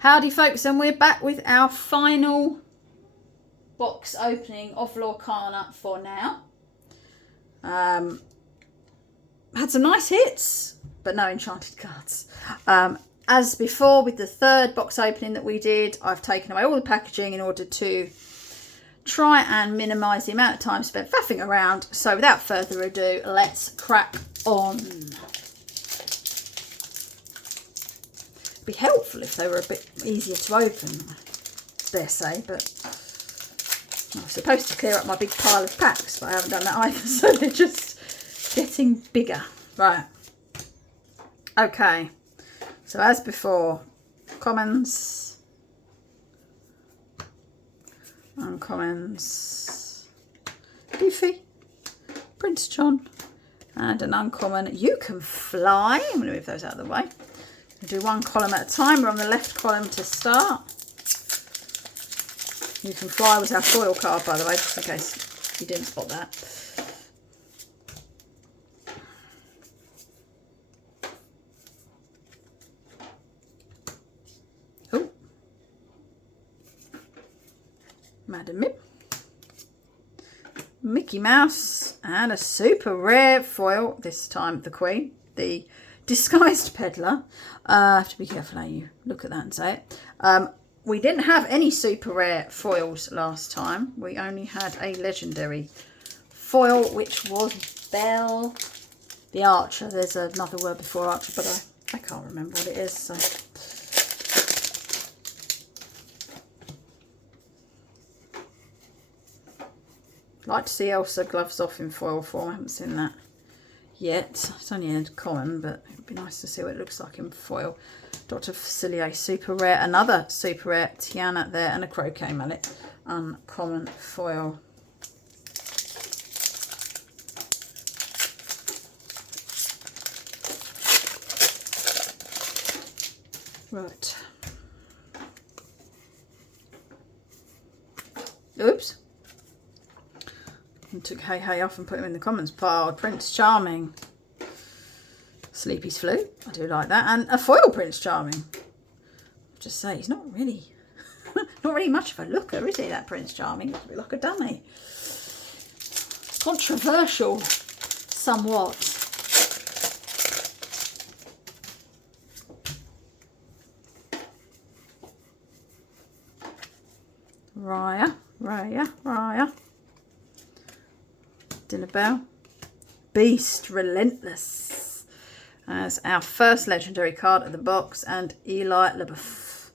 Howdy folks, and we're back with our final box opening of Lorcana for now. Had some nice hits, but no enchanted cards. As before with the third box opening that we did, I've taken away all the packaging in order to try and minimise the amount of time spent faffing around. So without further ado, let's crack on. Be helpful if they were a bit easier to open, dare say, but I was supposed to clear up my big pile of packs, but I haven't done that either, so they're just getting bigger. Right, okay, so as before, commons, uncommons, Goofy, Prince John, and an uncommon, You Can Fly. I'm going to move those out of the way. We'll do one column at a time. We're on the left column to start. You Can Fly was our foil card, by the way, just in case you didn't spot that. Oh, Madam Mip, Mickey Mouse, and a super rare foil, this time the Queen, the Disguised Peddler. I have to be careful how you look at that and say it. We didn't have any super rare foils last time. We only had a legendary foil, which was Belle the Archer. There's another word before Archer, but I can't remember what it is. So like to see Elsa gloves off in foil form. I haven't seen that yet. It's only a common, but it would be nice to see what it looks like in foil. Dr. Facilier, super rare. Another super rare, Tiana there, and a croquet mallet, uncommon foil. Right. Oops. I took Hey Hey off and put him in the commons pile. Prince Charming. Sleepy's Flute. I do like that. And a foil Prince Charming. I'll just say, he's not really much of a looker, is he, that Prince Charming? He's a bit like a dummy. Controversial, somewhat. Raya. Dinner Bell. Beast Relentless as our first legendary card of the box, and Eli LeBeouf.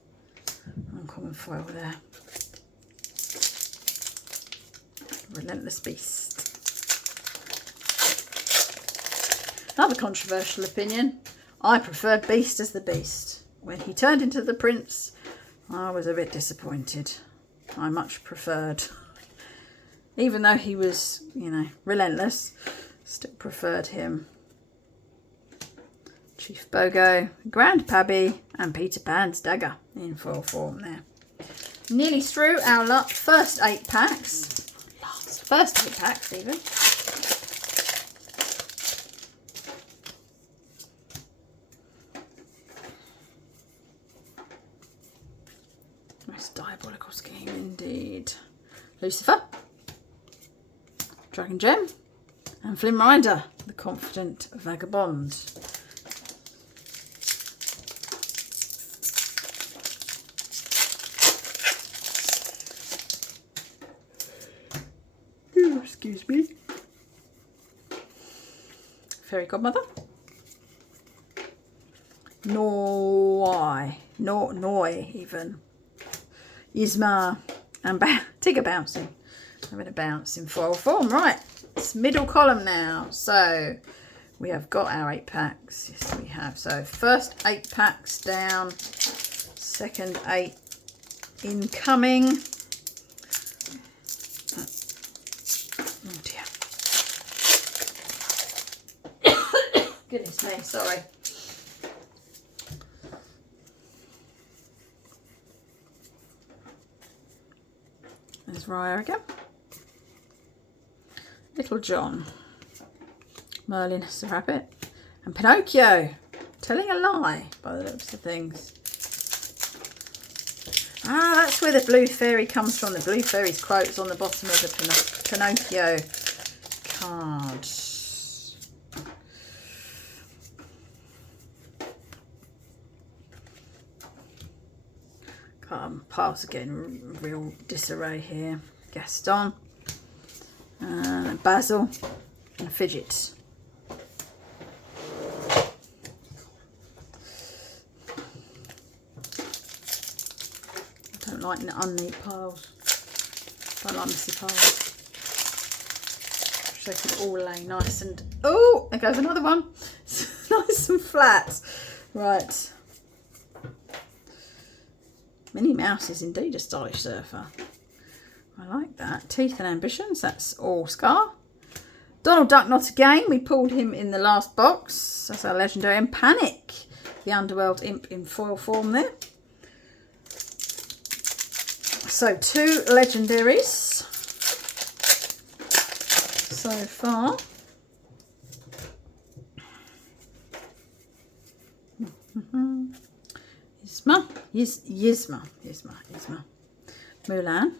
Uncommon foil there. Relentless Beast. Another controversial opinion. I preferred Beast as the Beast. When he turned into the Prince, I was a bit disappointed. I much preferred, even though he was, you know, relentless, still preferred him. Chief Bogo, Grand Pabby, and Peter Pan's dagger in foil form there. Nearly through our first 8 packs. First 8 packs even. Nice diabolical scheme indeed. Lucifer, Dragon Gem, and Flynn Rider, the Confident Vagabond. Excuse me. Fairy Godmother. Noi even. Yzma and Tigger bouncing. Having a bounce in foil form. Right, it's middle column now. So we have got our 8 packs. Yes, we have. So first 8 packs down. Second 8 incoming. Oh dear. Goodness me, sorry. There's Raya again. Little John. Merlin, Sir Rabbit. And Pinocchio. Telling a lie by the looks of things. Ah, that's where the blue fairy comes from. The blue fairy's quote's on the bottom of the Pinocchio card. Piles are getting real disarray here. Gaston, Basil, and Fidget. I don't like unneat piles. Don't like messy piles. So they could all lay nice and... Oh, there goes another one. Nice and flat. Right. Minnie Mouse is indeed a stylish surfer. I like that. Teeth and Ambitions, that's all Scar. Donald Duck, not again. We pulled him in the last box. That's our legendary. And Panic, the Underworld imp in foil form there. So 2 legendaries so far. Yzma. Mulan.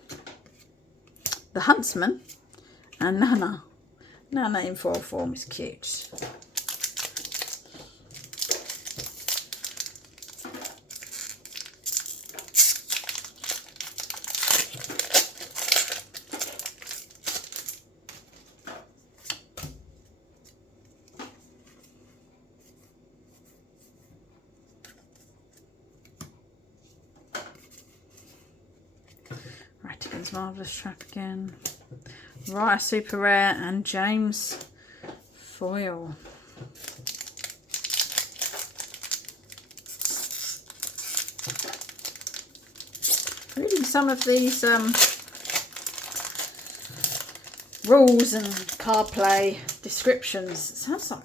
The Huntsman. And Nana. Nana in foil form is cute. Marvellous Trap again. Raya Super Rare and James Foil. Reading some of these rules and card play descriptions, it sounds like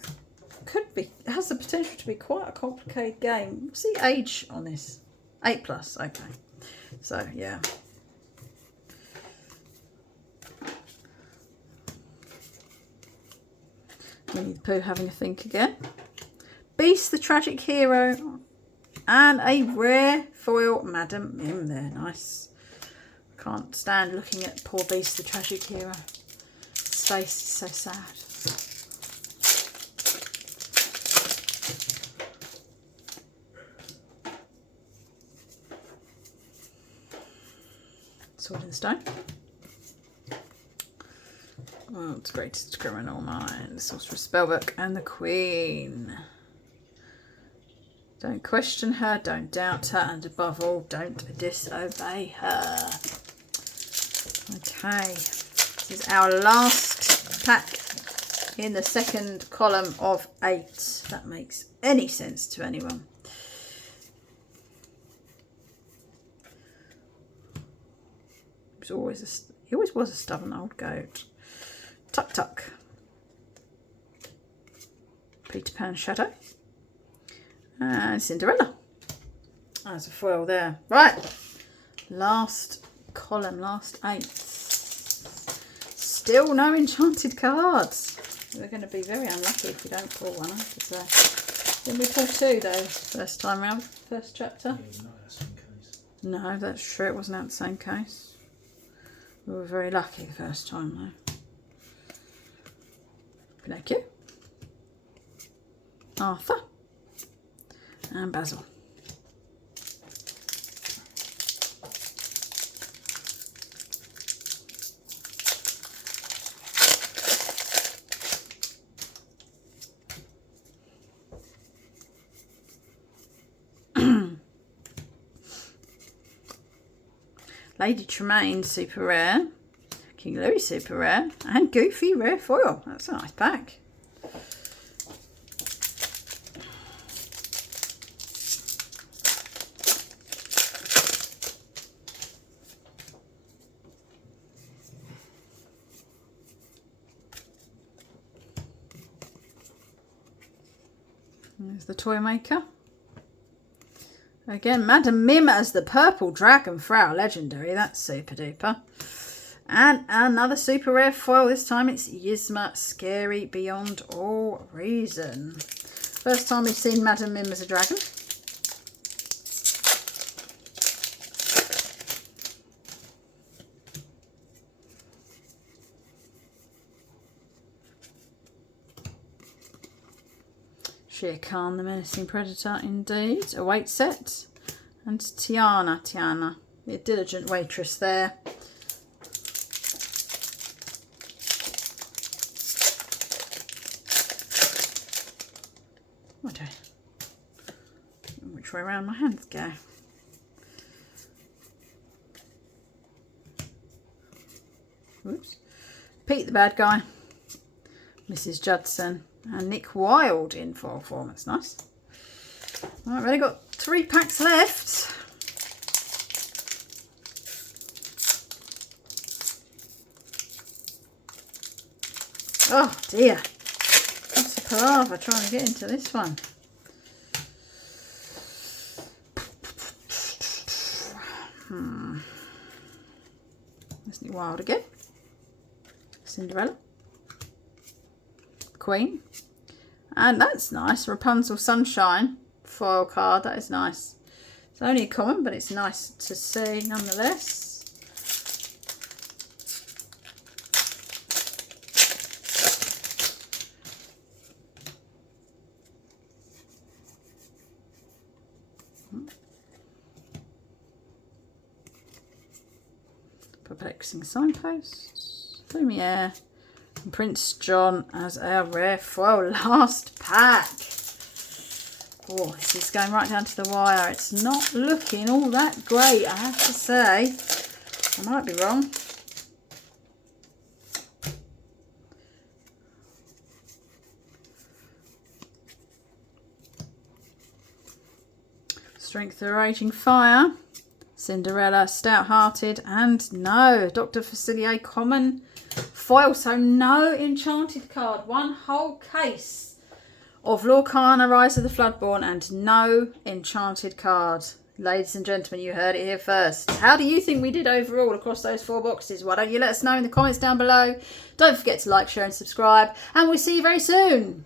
it has the potential to be quite a complicated game. What's the age on this? 8+, okay. So yeah. Winnie the Pooh having a think again. Beast the Tragic Hero. And a rare foil Madam Mim there. Nice. Can't stand looking at poor Beast the Tragic Hero. His face is so sad. Sword in the Stone. World's Greatest Criminal Mind, Sorcerer's Spellbook, and the Queen. Don't question her, don't doubt her, and above all, don't disobey her. Okay, this is our last pack in the second column of 8. If that makes any sense to anyone. He always was a stubborn old goat. Tuck Tuck. Peter Pan Shadow. And Cinderella. There's a foil there. Right. Last column, last 8. Still no enchanted cards. We're going to be very unlucky if we don't pull one, I have to say. Didn't we pull 2 though, first time round, first chapter? Yeah, not the same case. No, that's true. It wasn't out the same case. We were very lucky the first time though. Pinocchio, Arthur, and Basil. Lady Tremaine super rare. King Louis super rare, and Goofy rare foil. That's a nice pack. There's the toy maker. Again, Madam Mim as the purple dragon for our legendary. That's super duper. And another super rare foil. This time it's Yzma, Scary Beyond All Reason. First time we've seen Madam Mim as a dragon. Shere Khan, the Menacing Predator, indeed. A weight set. And Tiana, the Diligent Waitress there. Which way around my hands go? Whoops. Pete the Bad Guy, Mrs. Judson, and Nick Wilde in foil form. That's nice. All right, we've only got 3 packs left. Oh dear. What's the palaver trying to get into this one? There's Nick Wilde again. Cinderella. Queen. And that's nice. Rapunzel Sunshine foil card. That is nice. It's only a common, but it's nice to see nonetheless. Perplexing Signposts, Lumiere, and Prince John as our rare foil. Last pack. Oh, this is going right down to the wire. It's not looking all that great, I have to say. I might be wrong. Strength of Raging Fire, Cinderella, Stout-Hearted, and no, Dr. Facilier common foil. So no enchanted card. One whole case of Lorcana, Rise of the Floodborn, and no enchanted card. Ladies and gentlemen, you heard it here first. How do you think we did overall across those 4 boxes? Why don't you let us know in the comments down below. Don't forget to like, share and subscribe, and we'll see you very soon.